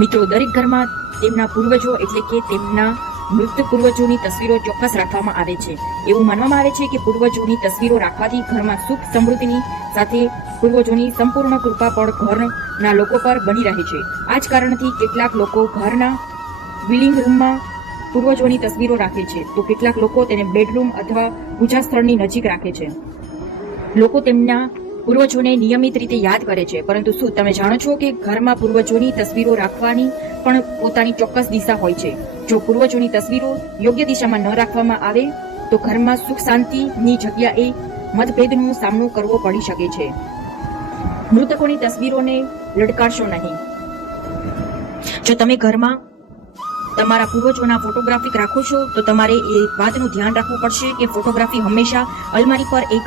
મિત્રો, દરેક ઘરમાં તેમના પૂર્વજો એટલે કે તેમના મૃત પૂર્વજોની તસવીરો ચોક્કસ રાખવામાં આવે છે. એવું માનવામાં આવે છે કે પૂર્વજોની તસવીરો રાખવાથી ઘરમાં સુખ સમૃદ્ધિની સાથે પૂર્વજોની સંપૂર્ણ કૃપા પણ ઘરના લોકો પર બની રહે છે. આ જ કારણથી કેટલાક લોકો ઘરના લિવિંગ રૂમમાં પૂર્વજોની તસવીરો રાખે છે, તો કેટલાક લોકો તેને બેડરૂમ અથવા પૂજા સ્થળની નજીક રાખે છે. લોકો તેમના પૂર્વજોને નિયમિત રીતે યાદ કરે છે, પરંતુ શું તમે જાણો છો કે ઘરમાં પૂર્વજોની તસવીરો રાખવાની પણ પોતાની ચોક્કસ દિશા હોય છે? જો પૂર્વજોની તસવીરો યોગ્ય દિશામાં ન રાખવામાં આવે તો ઘરમાં સુખ શાંતિની જગ્યાએ મતભેદનો સામનો કરવો પડી શકે છે. મૃતકોની તસવીરોને લટકાવશો નહીં. જો તમે ઘરમાં તમારા પૂર્વજોના ફોટોગ્રાફિક રાખો છો તો તમારે એ વાતનું ધ્યાન રાખવું પડશે કે ફોટોગ્રાફી હંમેશા અલમારી પર એક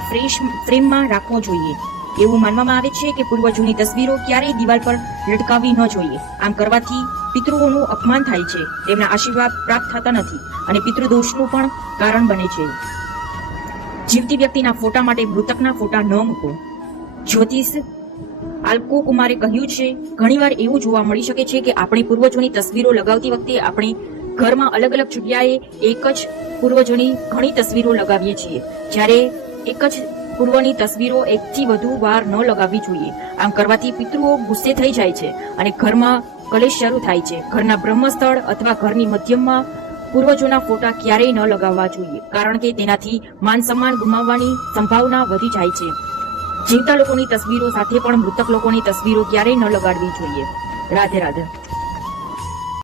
ફ્રેમમાં રાખવો જોઈએ. એવું માનવામાં આવે છે કે પૂર્વજોની તસવીરો ક્યારેય દિવાલ પર લટકાવવી ન જોઈએ. આમ કરવાથી પિતૃઓનું અપમાન થાય છે, તેમના આશીર્વાદ પ્રાપ્ત થતા નથી અને પિતૃદોષનું પણ કારણ બને છે. જીવતી વ્યક્તિના ફોટા માટે મૃતકના ફોટા ન મૂકો. જ્યોતિષ આલ્કો કુમારે કહ્યું છે, ઘણીવાર એવું જોવા મળી શકે છે કે આપણે પૂર્વજોની તસવીરો લગાવતી વખતે આપણે ઘરમાં અલગ અલગ જગ્યાએ એક જ પૂર્વજોની ઘણી તસવીરો લગાવીએ છીએ, જ્યારે એક જ પૂર્વની તસવીરો એકથી વધુ વાર ન લગાવવી જોઈએ. આમ કરવાથી પિતૃઓ ગુસ્સે થઈ જાય છે અને ઘરમાં કલેશ શરૂ થાય છે. ઘરના બ્રહ્મસ્થળ અથવા ઘરની મધ્યમાં પૂર્વજોના ફોટા ક્યારેય ન લગાવવા જોઈએ, કારણ કે તેનાથી માન સન્માન ગુમાવવાની સંભાવના વધી જાય છે. જીવતા લોકોની તસવીરો સાથે પણ મૃતક લોકોની તસવીરો ક્યારેય ન લગાડવી જોઈએ. રાધે રાધે.